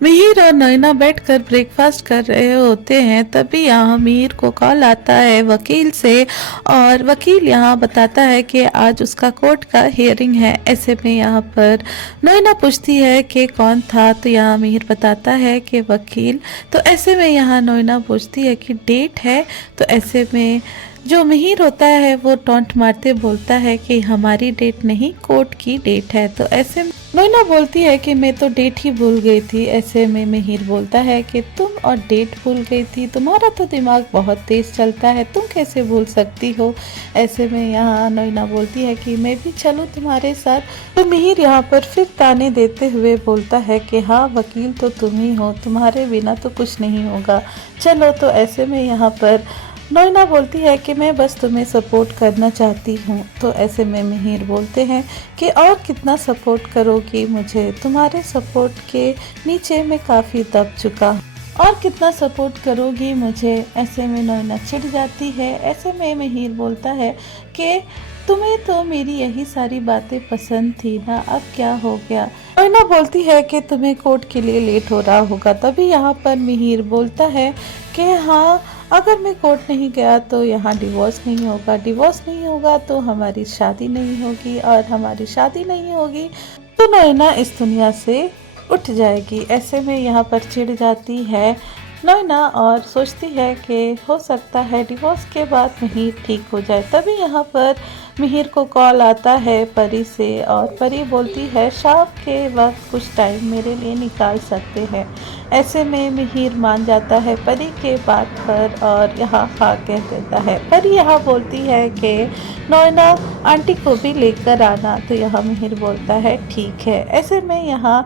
मिहिर और नैना बैठकर ब्रेकफास्ट कर रहे होते हैं। तभी यहाँ मिहिर को कॉल आता है वकील से, और वकील यहाँ बताता है कि आज उसका कोर्ट का हियरिंग है। ऐसे में यहाँ पर नैना पूछती है कि कौन था, तो यहाँ मिहिर बताता है कि वकील। तो ऐसे में यहाँ नैना पूछती है कि डेट है, तो ऐसे में जो मिहिर होता है वो टॉन्ट मारते बोलता है कि हमारी डेट नहीं, कोर्ट की डेट है। तो ऐसे में नैना बोलती है कि मैं तो डेट ही भूल गई थी। ऐसे में मिहिर बोलता है कि तुम और डेट भूल गई थी, तुम्हारा तो दिमाग बहुत तेज चलता है, तुम कैसे भूल सकती हो। ऐसे में यहाँ नैना बोलती है कि मैं भी चलूँ तुम्हारे साथ। तो मिहिर यहाँ पर फिर ताने देते हुए बोलता है कि हाँ वकील तो तुम ही हो, तुम्हारे बिना तो कुछ नहीं होगा, चलो। तो ऐसे में यहाँ पर नैना बोलती है कि मैं बस तुम्हें सपोर्ट करना चाहती हूँ। तो ऐसे में मिहिर बोलते हैं कि और कितना सपोर्ट करोगी मुझे, तुम्हारे सपोर्ट के नीचे मैं काफ़ी दब चुका हूँ, और कितना सपोर्ट करोगी मुझे। ऐसे में नैना चिढ़ जाती है। ऐसे में मिहिर बोलता है कि तुम्हें तो मेरी यही सारी बातें पसंद थी ना, अब क्या हो गया। नैना बोलती है कि तुम्हें कोर्ट के लिए लेट हो रहा होगा। तभी यहाँ पर मिहिर बोलता है कि हाँ, अगर मैं कोर्ट नहीं गया तो यहाँ डिवोर्स नहीं होगा, डिवोर्स नहीं होगा तो हमारी शादी नहीं होगी, और हमारी शादी नहीं होगी तो नैना इस दुनिया से उठ जाएगी। ऐसे में यहाँ पर चिढ़ जाती है नैना और सोचती है कि हो सकता है डिवोर्स के बाद मिहिर ठीक हो जाए। तभी यहाँ पर मिहिर को कॉल आता है परी से, और परी बोलती है शाम के वक्त कुछ टाइम मेरे लिए निकाल सकते हैं। ऐसे में मिहिर मान जाता है परी के बात पर, और यहाँ हाँ कह देता है। परी यहाँ बोलती है कि नैना आंटी को भी लेकर आना। तो यहाँ मिहिर बोलता है ठीक है। ऐसे में यहाँ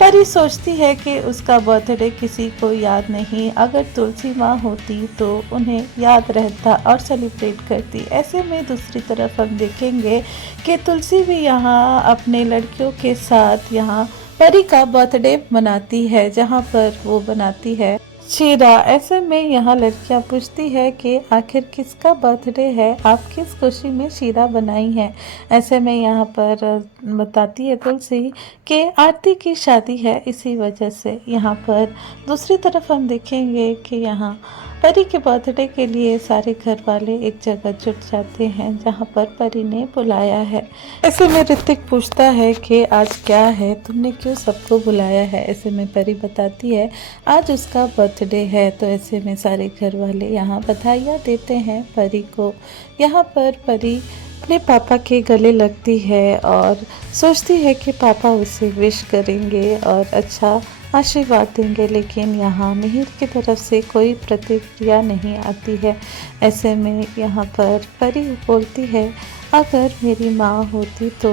परी सोचती है कि उसका बर्थडे किसी को याद नहीं, अगर तुलसी माँ होती तो उन्हें याद रहता और सेलिब्रेट करती। ऐसे में दूसरी तरफ हम देखेंगे कि तुलसी भी यहाँ अपने लड़कियों के साथ यहाँ परी का बर्थडे मनाती है, जहाँ पर वो बनाती है शीरा। ऐसे में यहाँ लड़कियाँ पूछती है कि आखिर किसका बर्थडे है, आप किस खुशी में शीरा बनाई है। ऐसे में यहाँ पर बताती है तुलसी कि आरती की शादी है, इसी वजह से। यहाँ पर दूसरी तरफ हम देखेंगे कि यहाँ परी के बर्थडे के लिए सारे घर वाले एक जगह जुट जाते हैं, जहाँ पर परी ने बुलाया है। ऐसे में ऋतिक पूछता है कि आज क्या है, तुमने क्यों सबको बुलाया है। ऐसे में परी बताती है आज उसका बर्थडे है। तो ऐसे में सारे घर वाले यहाँ बधाइयाँ देते हैं परी को। यहाँ पर परी अपने पापा के गले लगती है और सोचती है कि पापा उसे विश करेंगे और अच्छा आशीर्वाद देंगे, लेकिन यहाँ मिहिर की तरफ से कोई प्रतिक्रिया नहीं आती है। ऐसे में यहाँ पर परी बोलती है अगर मेरी माँ होती तो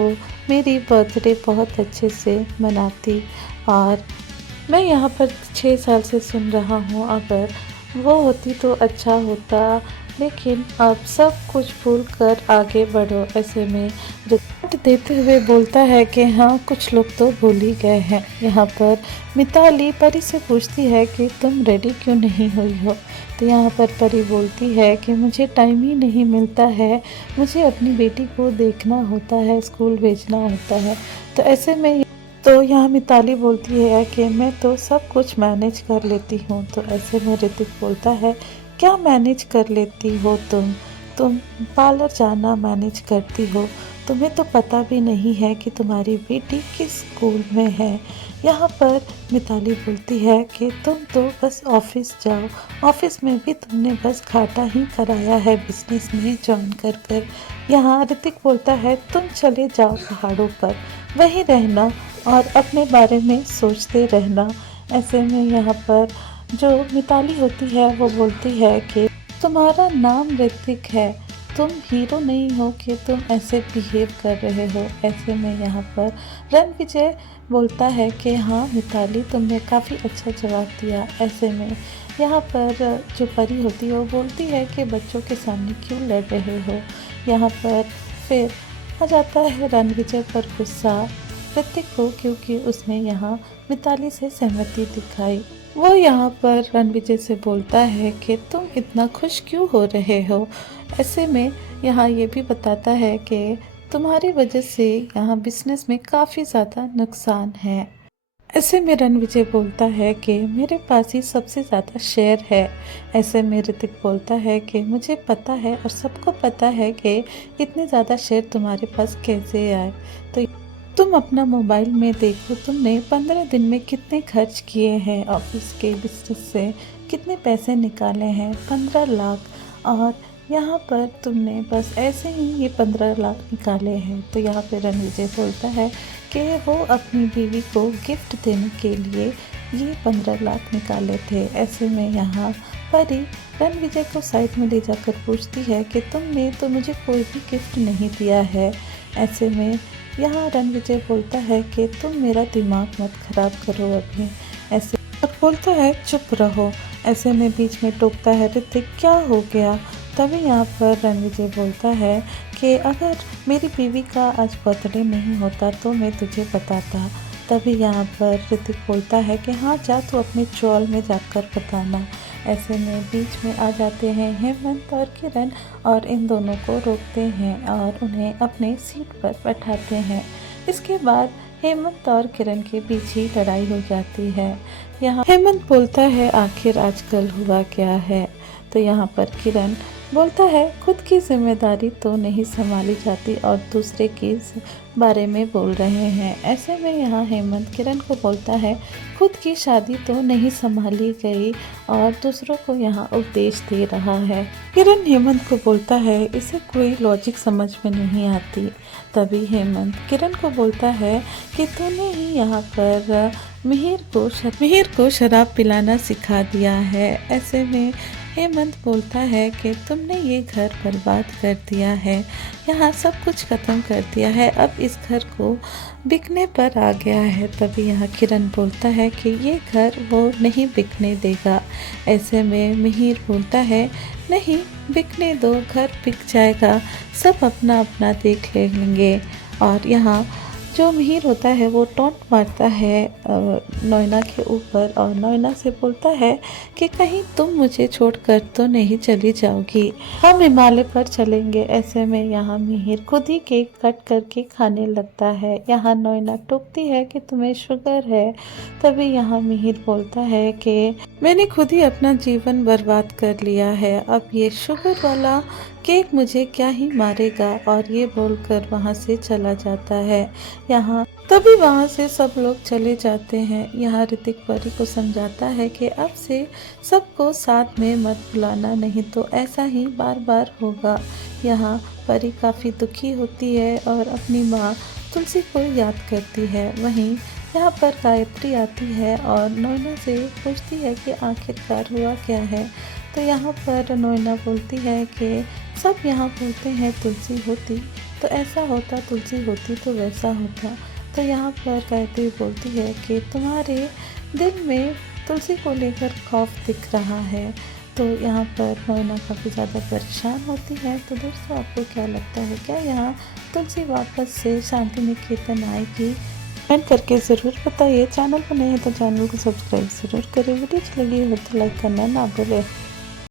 मेरी बर्थडे बहुत अच्छे से मनाती, और मैं यहाँ पर 6 साल से सुन रहा हूँ, अगर वो होती तो अच्छा होता, लेकिन अब सब कुछ भूल कर आगे बढ़ो। ऐसे में रिजल्ट देते हुए बोलता है कि हाँ कुछ लोग तो भूल ही गए हैं। यहाँ पर मिताली परी से पूछती है कि तुम रेडी क्यों नहीं हुई हो। तो यहाँ पर परी बोलती है कि मुझे टाइम ही नहीं मिलता है, मुझे अपनी बेटी को देखना होता है, स्कूल भेजना होता है। तो ऐसे में तो यहाँ मिताली बोलती है कि मैं तो सब कुछ मैनेज कर लेती हूँ। तो ऐसे में ऋतिक बोलता है क्या मैनेज कर लेती हो तुम पार्लर जाना मैनेज करती हो, तुम्हें तो पता भी नहीं है कि तुम्हारी बेटी किस स्कूल में है। यहाँ पर मिताली बोलती है कि तुम तो बस ऑफिस जाओ, ऑफिस में भी तुमने बस घाटा ही कराया है बिजनेस में ज्वाइन कर कर। यहाँ ऋतिक बोलता है तुम चले जाओ पहाड़ों पर, वहीं रहना और अपने बारे में सोचते रहना। ऐसे में यहाँ पर जो मिताली होती है वो बोलती है कि तुम्हारा नाम ऋतिक है, तुम हीरो नहीं हो कि तुम ऐसे बिहेव कर रहे हो। ऐसे में यहाँ पर रणविजय बोलता है कि हाँ मिताली तुमने काफ़ी अच्छा जवाब दिया। ऐसे में यहाँ पर जो परी होती है वो बोलती है कि बच्चों के सामने क्यों लड़ रहे हो। यहाँ पर फिर आ जाता है रणविजय पर गुस्सा ऋतिक को, क्योंकि उसने यहाँ मिताली से सहमति दिखाई। वो यहाँ पर रणविजय से बोलता है कि तुम इतना खुश क्यों हो रहे हो। ऐसे में यहाँ ये भी बताता है कि तुम्हारी वजह से यहाँ बिजनेस में काफ़ी ज़्यादा नुकसान है। ऐसे में रणविजय बोलता है कि मेरे पास ही सबसे ज़्यादा शेयर है। ऐसे में ऋतिक बोलता है कि मुझे पता है और सबको पता है कि इतने ज़्यादा शेयर तुम्हारे पास कैसे आए। तो तुम अपना मोबाइल में देखो, तुमने 15 दिन में कितने खर्च किए हैं, ऑफिस के बिजनेस से कितने पैसे निकाले हैं, 15 लाख। और यहाँ पर तुमने बस ऐसे ही ये 15 लाख निकाले हैं। तो यहाँ पे रणविजय बोलता है कि वो अपनी बीवी को गिफ्ट देने के लिए ये 15 लाख निकाले थे। ऐसे में यहाँ परी रणविजय को साइड में ले जाकर पूछती है कि तुमने तो मुझे कोई भी गिफ्ट नहीं दिया है। ऐसे में यहाँ रणविजय बोलता है कि तुम मेरा दिमाग मत खराब करो अभी। ऐसे और बोलता है चुप रहो। ऐसे में बीच में टोकता है ऋतिक, क्या हो गया। तभी यहाँ पर रणविजय बोलता है कि अगर मेरी बीवी का आज बर्थडे नहीं होता तो मैं तुझे बताता। तभी यहाँ पर ऋतिक बोलता है कि हाँ जा, तो अपने चौल में जाकर बताना। ऐसे में बीच में आ जाते हैं हेमंत और किरण और इन दोनों को रोकते हैं और उन्हें अपने सीट पर बैठाते हैं। इसके बाद हेमंत और किरण के बीच ही लड़ाई हो जाती है। यहाँ हेमंत बोलता है आखिर आजकल हुआ क्या है। तो यहाँ पर किरण बोलता है खुद की जिम्मेदारी तो नहीं संभाली जाती और दूसरे की बारे में बोल रहे हैं। ऐसे में यहाँ हेमंत किरण को बोलता है खुद की शादी तो नहीं संभाली गई और दूसरों को यहाँ उपदेश दे रहा है। किरण हेमंत को बोलता है इसे कोई लॉजिक समझ में नहीं आती। तभी हेमंत किरण को बोलता है कि तूने ही यहाँ पर मिहिर को शराब पिलाना सिखा दिया है। ऐसे में हेमंत बोलता है कि तुमने ये घर बर्बाद कर दिया है, यहाँ सब कुछ ख़त्म कर दिया है, अब इस घर को बिकने पर आ गया है। तभी यहाँ किरण बोलता है कि ये घर वो नहीं बिकने देगा। ऐसे में मिहिर बोलता है नहीं बिकने दो, घर बिक जाएगा, सब अपना अपना देख लेंगे। और यहाँ जो मिहिर होता है वो टॉन्ट मारता है नैना के ऊपर और नैना से बोलता है कि कहीं तुम मुझे छोड़कर तो नहीं चली जाओगी, हम हिमालय पर चलेंगे। ऐसे में यहाँ मिहिर खुद ही केक कट करके खाने लगता है। यहाँ नैना टोकती है कि तुम्हें शुगर है। तभी यहाँ मिहिर बोलता है कि मैंने खुद ही अपना जीवन बर्बाद कर लिया है, अब ये शुगर वाला केक मुझे क्या ही मारेगा। और ये बोलकर वहाँ से चला जाता है। यहाँ तभी वहाँ से सब लोग चले जाते हैं। यहाँ ऋतिक परी को समझाता है कि अब से सबको साथ में मत बुलाना, नहीं तो ऐसा ही बार बार होगा। यहाँ परी काफ़ी दुखी होती है और अपनी माँ तुलसी को याद करती है। वहीं यहाँ पर गायत्री आती है और नैना से पूछती है कि आखिरकार हुआ क्या है। तो यहाँ पर नैना बोलती है कि सब यहाँ बोलते हैं तुलसी होती तो ऐसा होता, तुलसी होती तो वैसा होता। तो यहाँ पर गायत्री बोलती है कि तुम्हारे दिल में तुलसी को लेकर खौफ दिख रहा है। तो यहाँ पर नैना काफ़ी ज़्यादा परेशान होती है। तो दोस्तों आपको क्या लगता है, क्या यहाँ तुलसी वापस से शांति निकेतन आएगी? कमेंट करके ज़रूर बताइए। चैनल पर नए हैं तो चैनल को सब्सक्राइब ज़रूर करें। वीडियो अच्छी लगी हो तो लाइक करना ना भूलें।